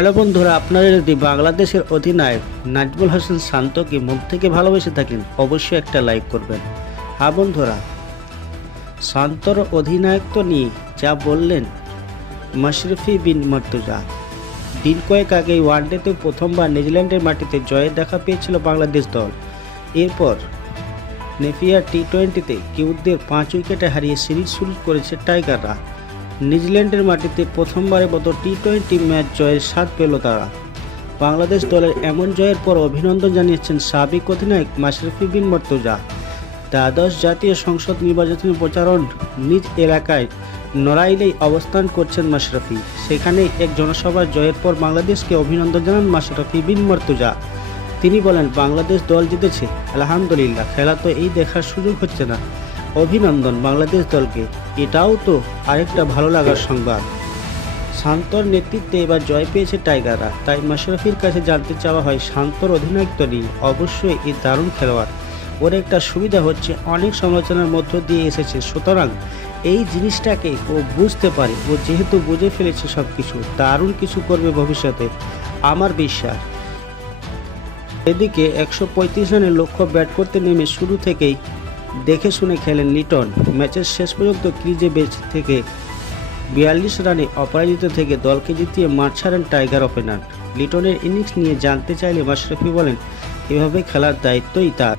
Hello বন্ধুরা, আপনারা যদি বাংলাদেশের অধিনায়ক নাজমুল হাসান শান্তকে মন থেকে ভালোবেসে থাকেন অবশ্যই একটা লাইক করবেন। হ্যাঁ বন্ধুরা, শান্তর অধিনায়কত্ব নিয়ে যা বললেন মাশরাফি বিন মুর্তজা। দিন কয়েক আগে ওয়ানডেতে প্রথমবার নিউজিল্যান্ডের মাটিতে জয়ের দেখা পেয়েছিল বাংলাদেশ দল। এরপর নেপিয়ার টি-20তে কিউটদের 5 উইকেটে হারিয়ে সিরিজ শুরু করেছে টাইগাররা। নিউজিল্যান্ডের মাটিতে প্রথমবারের মতো টি-20 ম্যাচ জয়ের স্বাদ পেল তারা। বাংলাদেশ দলের এমন জয়ের পর অভিনন্দন জানিয়েছেন সাবেক অধিনায়ক মাশরাফি বিন মুর্তজা। দ্বাদশ জাতীয় সংসদ নির্বাচনী প্রচারণ নিজ এলাকায় নড়াইলেই অবস্থান করছেন মাশরাফি। সেখানে এক জনসভার জয়ের পর বাংলাদেশকে অভিনন্দন জানান মাশরাফি বিন মুর্তজা। তিনি বলেন, বাংলাদেশ দল জিতেছে, আলহামদুলিল্লাহ। খেলা তো এই দেখার সুযোগ হচ্ছে না। অভিনন্দন বাংলাদেশ দলকে, এটাও তো আরেকটা ভালো লাগার সংবাদ। শান্তর নেতৃত্বে এবার জয় পেয়েছে টাইগাররা, তাই মাশরাফির কাছে জানতে চাওয়া হয় শান্তর অধিনায়কত্ব নিয়ে। অবশ্যই এই দারুণ খেলোয়াড়, ওর একটা সুবিধা হচ্ছে অনেক সমালোচনার মধ্য দিয়ে এসেছে, সুতরাং এই জিনিসটাকে ও বুঝতে পারে। ও যেহেতু বুঝে ফেলেছে সব কিছু, দারুণ কিছু করবে ভবিষ্যতে আমার বিশ্বাস। এদিকে 135 রানের লক্ষ্য ব্যাট করতে নেমে শুরু থেকেই দেখে শুনে খেলেন লিটন। ম্যাচের শেষ পর্যন্ত ক্রিজে বেঁচে থেকে 42 রানে অপরাজিত থেকে দলকে জিতিয়ে মাঠ ছাড়েন টাইগার ওপেনার। লিটনের ইনিংস নিয়ে জানতে চাইলে মাশরাফি বলেন, এভাবে খেলার দায়িত্বই তার।